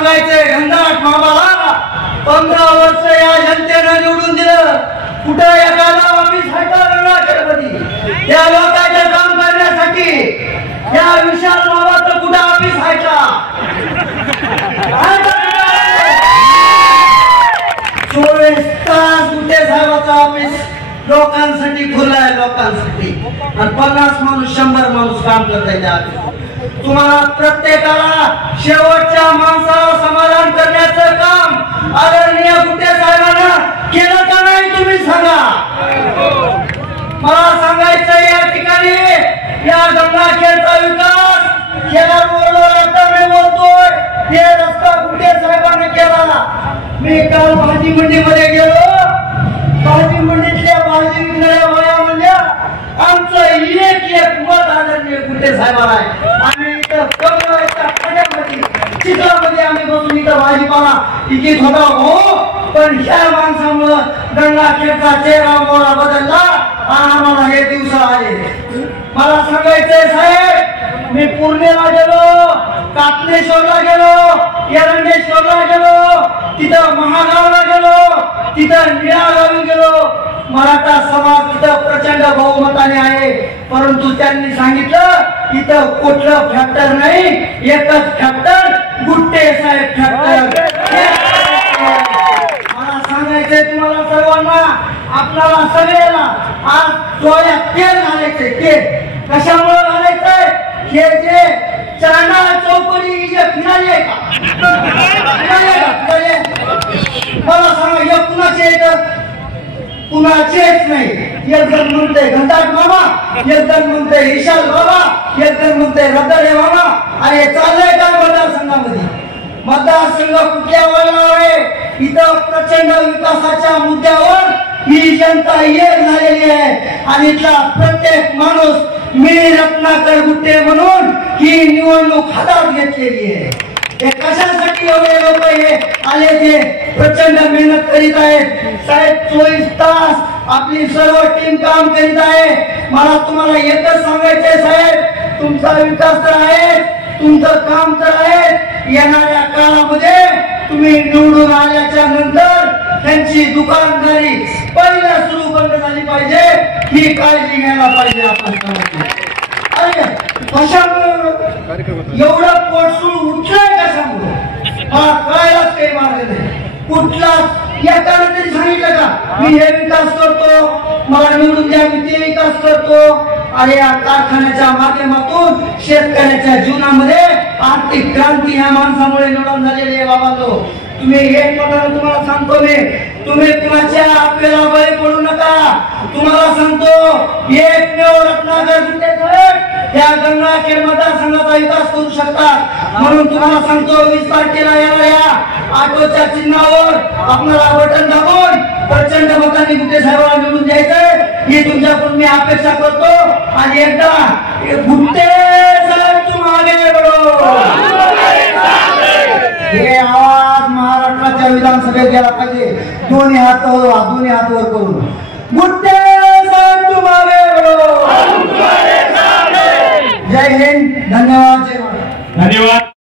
सांगायचंय घनदाट मामाला 15 वर्ष या जनतेनं निवडून दिलं, कुठं एखादा ऑफिस आहे का गंगाखेडमध्ये या लोकांचं काम करण्यासाठी? या विशाल मामाचं कुठं ऑफिस आहे का? 24 तास गुटे साहेबाचं ऑफिस लोकांसाठी खुलं आहे, लोकांसाठी. आणि 50 माणूस 100 माणूस काम करताय त्या ऑफिस. तुम्हाला प्रत्येकाला शेवटच्या माणसाला समाधान करण्याचं काम आदरणीय गुटे साहेबांना केलं का नाही तुम्ही सांगा. मला सांगायचं या ठिकाणी या गंगाखेडचा विकास केल्याबरोबर आता मी बोलतोय हे रस्ता गुटे साहेबांनी केला. मी काल भाजी मंडीमध्ये गेलो, भाजी मंडीतल्या भाजी विकणाऱ्या बाया म्हणल्या आमचं एक मत आदरणीय गुटे साहेबांना आहे. आम्ही इथं कमळाच्या खाड्यामध्ये चित्रामध्ये आम्ही बसून इथं भाजीपाला विकत होता हो, पण ह्या माणसामुळं गंगाखेडचा चेहरा मोहरा बदलला आणि आम्हाला हे दिवस आले. मला सांगायचंय साहेब, मी पूर्णेला गेलो, कात्नेश्वरला गेलो, एरंडेश्वरला गेलो, तिथं महागावला गेलो, तिथं निळागावी गेलो. मराठा समाज तिथं प्रचंड बहुमताने आहे, परंतु त्यांनी सांगितलं इथं कुठलं फॅक्टर नाही, एकच फॅक्टर गुट्टे साहेब फॅक्टर. मला सांगायचंय तुम्हाला सर्वांना, आपल्याला सगळ्याला आज डोळ्यात तेल घालायचंय. तेल कशामुळे घालायचंय? हे जे चांदा चौपडी जे फिरायले आहे का, मला सांगा हे कुणाचे येतं? कुणाचेच नाही. एक जण म्हणते घनदाट मामा, एक जण म्हणते विशाल बाबा, एक जण म्हणते रद्दारे मामा. अरे चाललंय काय मतदारसंघामध्ये? मतदारसंघ कुठल्या वळणावर आहे? इथं प्रचंड विकासाच्या मुद्द्यावर ही जनता एक झालेली आहे आणि इथला प्रत्येक माणूस मी रत्नाकर गुट्टे म्हणून ही निवडणूक हातात घेतलेली आहे. हे कशासाठी एवढे लोक हे आले ते प्रचंड मेहनत करीत आहेत. साहेब 24 तास आपली सर्व टीम काम करीत आहे. मला तुम्हाला एकच सांगायचंय साहेब, तुमचा विकास तर आहे, तुमचं काम तर आहे. येणाऱ्या काळामध्ये तुम्ही निवडून आल्याच्या नंतर त्यांची दुकानदारी पहिल्या सुरू बंद झाली पाहिजे, ही काळजी घ्यायला पाहिजे आपण. अरे कशामुळे एवढं पोटसूळ उठलंय? कशामुळे मला कळायलाच काही मार्ग नाही. कुठला एकाने तरी सांगितलं का मी हे विकास करतो, मला निवडून द्या, मी ते विकास करतो? अरे या कारखान्याच्या माध्यमातून शेतकऱ्याच्या जीवनामध्ये आर्थिक क्रांती ह्या माणसामुळे निवडून झालेली आहे. बाबांनो, तुम्ही एक मतानं तुम्हाला सांगतो मी, तुम्ही कुणाच्या आपल्याला बळी पडू नका. तुम्हाला सांगतो एकमेव रत्नाकर गुट्टे साहेब या गंगाखेड मतदारसंघाचा विकास करू शकतात. म्हणून तुम्हाला सांगतो 20 तारखेला या ऑटोच्या चिन्हावर आपल्याला बटन दाबून प्रचंड मतांनी गुट्टे साहेबांना निवडून द्यायचंय ही तुमच्याकडून मी अपेक्षा करतो. आणि एकदा गुट्टे साहेब तुम्हाला बडो हे आवाज महाराष्ट्राच्या विधानसभेत गेला पाहिजे. दोन्ही हात वर करून गुट्टे साहेब तुम्हाला बडो. जय हिंद. धन्यवाद. जय महाराज. धन्यवाद.